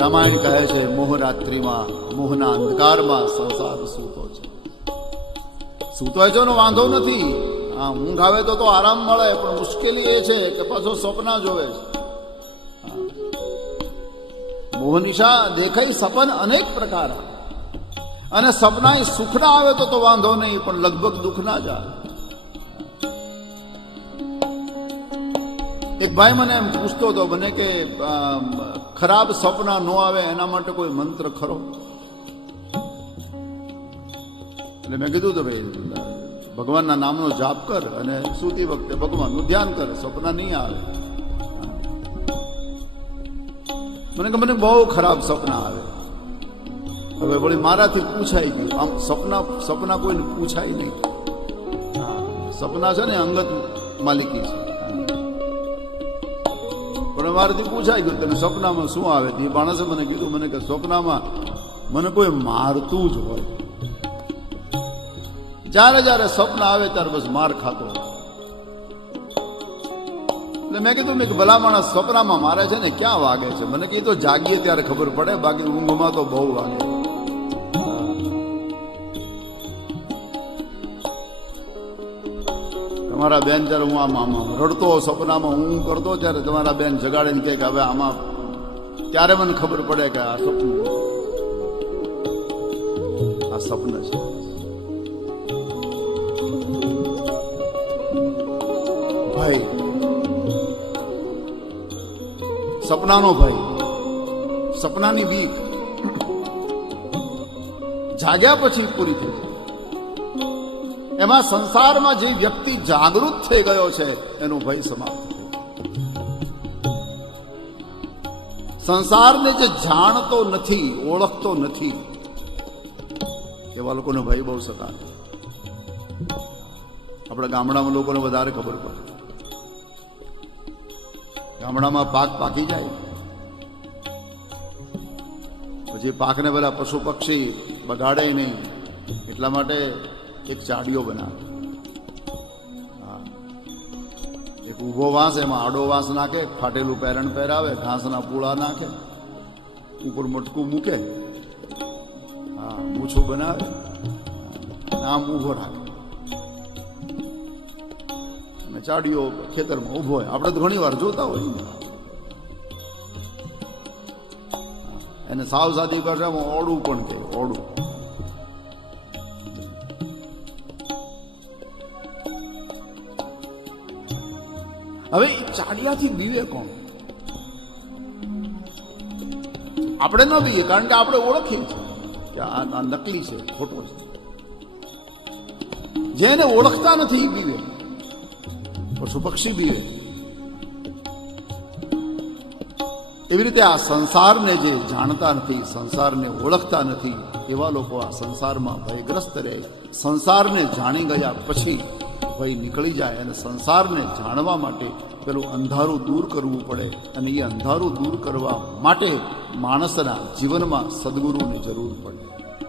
રામાયણ કહે છે, મોહરાત્રિમાં, મોહના અંધકારમાં સંસાર સૂતો છે. સૂતો છે નો વાંધો નથી. હા ઊંઘ આવે તો તો આરામ મળે, પણ મુશ્કેલી એ છે કે પાછો સપના જોવે છે. મોહનિશા દેખાય સપન અનેક પ્રકાર અને સપના સુખના આવે તો તો વાંધો નહીં, પણ લગભગ દુઃખના જ આવે. એક ભાઈ મને એમ પૂછતો હતો મને કે ખરાબ સપના ન આવે એના માટે કોઈ મંત્ર ખરો? એટલે મેં કીધું તો ભાઈ ભગવાનના નામનો જાપ કર અને સૂતી વખતે ભગવાનનું ધ્યાન કર સપના નહીં આવે. મને કે મને બહુ ખરાબ સપના આવે. હવે વળી મારાથી પૂછાઈ ગયું આમ સપના સપના કોઈને પૂછાય નહીં. સપના છે ને અંગત માલિકી છે. પણ મારાથી પૂછાઈ ગયું તને સપનામાં શું આવે? તે માણસે મને કીધું, મને કે સપનામાં મને કોઈ મારતું જ હોય. જ્યારે જ્યારે સપના આવે ત્યારે બસ માર ખાતો એટલે મેં કીધું મેં ભલા માણસ સપનામાં મારે છે ને ક્યાં વાગે છે? મને કીધું જાગીએ ત્યારે ખબર પડે, બાકી ઊંઘમાં તો બહુ વાગે. તમારા બેન જ્યારે હું આમ આમ રડતો સપનામાં હું કરતો ત્યારે તમારા બેન જગાડીને કહે કે હવે આમાં ત્યારે મને ખબર પડે કે આ સપનું આ સપન છે. ભાઈ, સપનાનો ભાઈ, સપનાની બીક જાગ્યા પછી પૂરી થઈ એમાં સંસારમાં જે વ્યક્તિ જાગૃત થઈ ગયો છે, એનો ભય સમાપ્ત. સંસારને જે જાણતો નથી, ઓળખતો નથી, એવા લોકોનો ભય બહુ સતાવે આપણા ગામડામાં લોકોને વધારે ખબર પડે. ગામડામાં પાક પાકી જાય. પછી પાકને પેલા પશુ પક્ષી બગાડે નહીં. એટલા માટે એક ચાડીઓ બનાવે હા. એક ઊભો વાંસ એમાં આડો વાંસ નાખે ફાટેલું પેરણ પહેરાવે ઘાસના પૂળા નાખે ઉપર મટકું મૂકે હા મૂછું બનાવે આમ ઊભો રાખે અને ચાડીઓ ખેતરમાં ઊભો હોય આપણે તો ઘણી વાર જોતા હોય ને. એને સાવ સાદી ભાષામાં ઓડું પણ કહે ઓડું હવે એ ચાડિયાથી બીવે કોણ? આપણે ન બીએ, કારણ કે આપણે ઓળખીએ છીએ કે આ નકલી છે, ખોટો છે. જેને ઓળખતા નથી એ બીવે. પશુ પક્ષી બીવે. એવી રીતે આ સંસારને જે જાણતા નથી, સંસારને ઓળખતા નથી, એવા લોકો આ સંસારમાં ભયગ્રસ્ત રહે. સંસારને જાણી ગયા પછી ભય નીકળી જાય અને સંસારને જાણવા માટે પેલું અંધારું દૂર કરવું પડે અને એ અંધારું દૂર કરવા માટે માણસના જીવનમાં સદગુરુની જરૂર પડે.